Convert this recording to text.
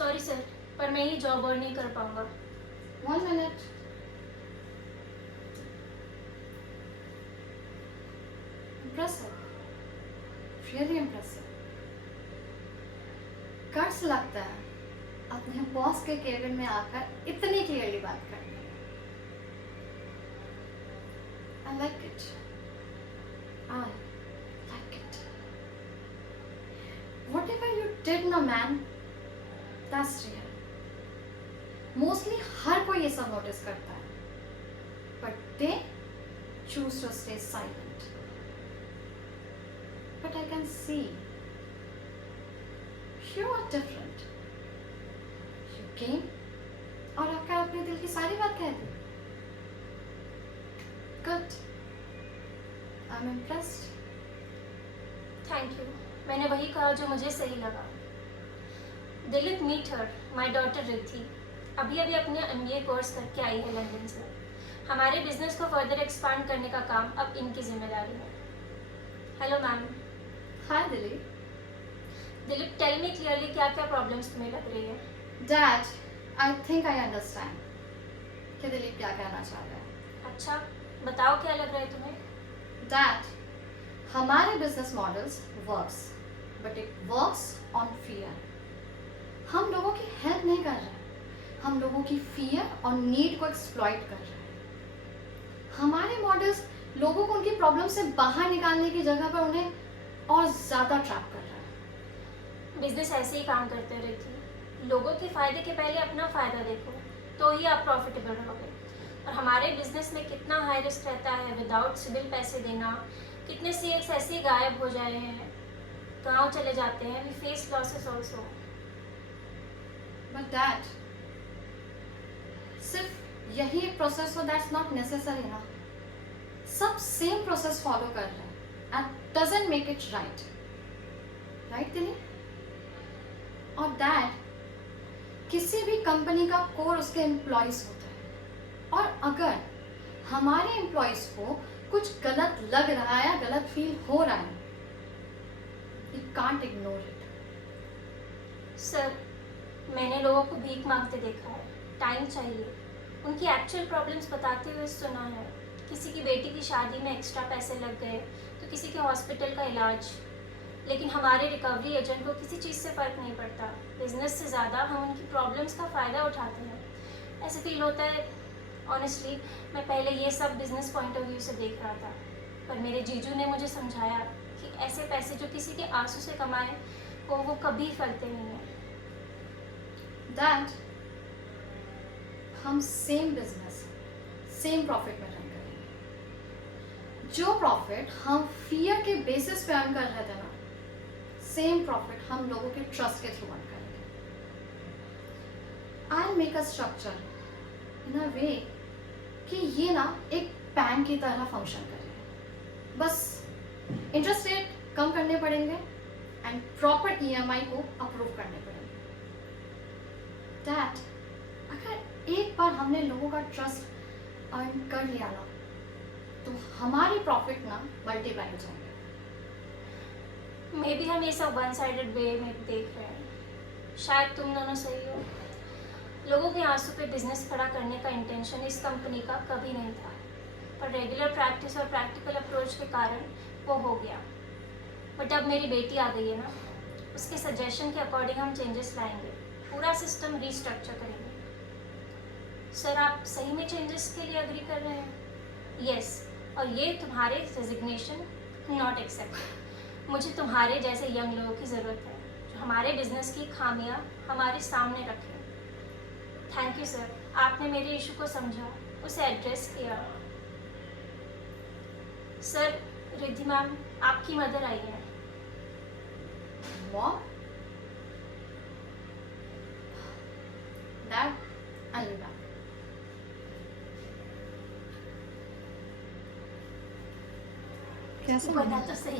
Sorry sir, पर मैं ये जॉब और नहीं कर पाऊंगा। 1 minute. Impressive. Really impressive. कर्ज लगता है अपने बॉस के केबिन में आकर इतनी क्लियरली बात करने। I like it. I like it. Whatever you did ना man, that's real. Mostly हर कोई ये सब नोटिस करता है, but they choose to stay silent. But I can see you are different. You came और आकर अपने दिल की सारी बात कह दी. Good. I'm impressed. Thank you, मैंने वही कहा जो मुझे सही लगा। Dilip, meet her, my daughter Riddhi. अभी अभी अपने MBA कोर्स करके आई है लंदन से। हमारे बिजनेस को फर्दर एक्सपांड करने का काम अब इनकी जिम्मेदारी है। Hello ma'am. Hi Dilip. Dilip, tell me clearly क्या क्या प्रॉब्लम्स तुम्हें लग रही है। Dad, I think I understand कि दिलीप क्या कहना चाह रहा है. अच्छा, बताओ क्या लग रहा है तुम्हें। Dad, हमारे business models works, but it works on fear. हम लोगों की हेल्प नहीं कर रहे, हम लोगों की फियर और नीड को एक्सप्लॉइट कर रहे हैं। हमारे मॉडल्स लोगों को उनकी प्रॉब्लम से बाहर निकालने की जगह पर उन्हें और ज़्यादा ट्रैप कर रहा है। बिजनेस ऐसे ही काम करते रहती। लोगों के फायदे के पहले अपना फायदा देखो, तो ही आप प्रॉफिटेबल रहोगे। और हमारे बिजनेस में कितना हाई रिस्क रहता है, विदाउट सिविल पैसे देना। कितने सेल्स ऐसे ही गायब हो जाए हैं, गांव चले जाते हैं। We face losses also. But dad, सिर्फ यही एक प्रोसेस हो, दैट्स नॉट नेसेसरी ना। सब सेम प्रोसेस फॉलो कर रहे हैं and doesn't make it right. Right Dilip? और डैड, किसी भी कंपनी का कोर उसके एम्प्लॉयज होता है, और अगर हमारे एम्प्लॉयज को कुछ गलत लग रहा है या गलत फील हो रहा है, you can't ignore it. Sir, मैंने लोगों को भीख मांगते देखा है। टाइम चाहिए। उनकी एक्चुअल प्रॉब्लम्स बताते हुए सुना है। किसी की बेटी की शादी में एक्स्ट्रा पैसे लग गए, तो किसी के हॉस्पिटल का इलाज। लेकिन हमारे रिकवरी एजेंट को किसी चीज़ से फ़र्क नहीं पड़ता। बिजनेस से ज़्यादा हम उनकी प्रॉब्लम्स का फ़ायदा उठाते हैं। ऐसे फील होता है, ऑनेस्टली मैं पहले ये सब बिजनेस पॉइंट ऑफ व्यू से देख रहा था, पर मेरे जीजू ने मुझे समझाया कि ऐसे पैसे जो किसी के आंसू से कमाए वो कभी फलते नहीं हैं। डैड, हम सेम बिजनेस सेम प्रॉफिट में रन करेंगे। जो प्रॉफिट हम फियर के बेसिस पे अर्न कर रहे थे ना, सेम प्रॉफिट हम लोगों के ट्रस्ट के थ्रू अर्न करेंगे। I make a structure in अ वे कि ये ना एक बैंक की तरह फंक्शन करे। बस इंटरेस्ट रेट कम करने पड़ेंगे एंड प्रॉपर EMI को अप्रूव करने पड़ेंगे। डैड, अगर एक बार हमने लोगों का ट्रस्ट अर्न कर लिया ना, तो हमारी प्रॉफिट ना मल्टीप्लाई हो जाएंगे। मे बी हम ये सब वन साइडेड वे में देख रहे हैं। शायद तुम दोनों सही हो। लोगों के आंसू पे बिजनेस खड़ा करने का इंटेंशन इस कंपनी का कभी नहीं था, पर रेगुलर प्रैक्टिस और प्रैक्टिकल अप्रोच के कारण वो हो गया। बट अब मेरी बेटी आ गई है ना, उसके सजेशन के अकॉर्डिंग हम चेंजेस लाएंगे, पूरा सिस्टम रीस्ट्रक्चर करेंगे। सर, आप सही में चेंजेस के लिए अग्री कर रहे हैं? यस, और ये तुम्हारे रेजिग्नेशन नॉट एक्सेप्ट। मुझे तुम्हारे जैसे यंग लोगों की ज़रूरत है जो हमारे बिजनेस की खामियां हमारे सामने रखें। थैंक यू सर, आपने मेरे इशू को समझा, उसे एड्रेस किया। सर, रिद्धि मैम आपकी मदर आई है। Mom? Dad, I'll be back. कैसे बता तो सही।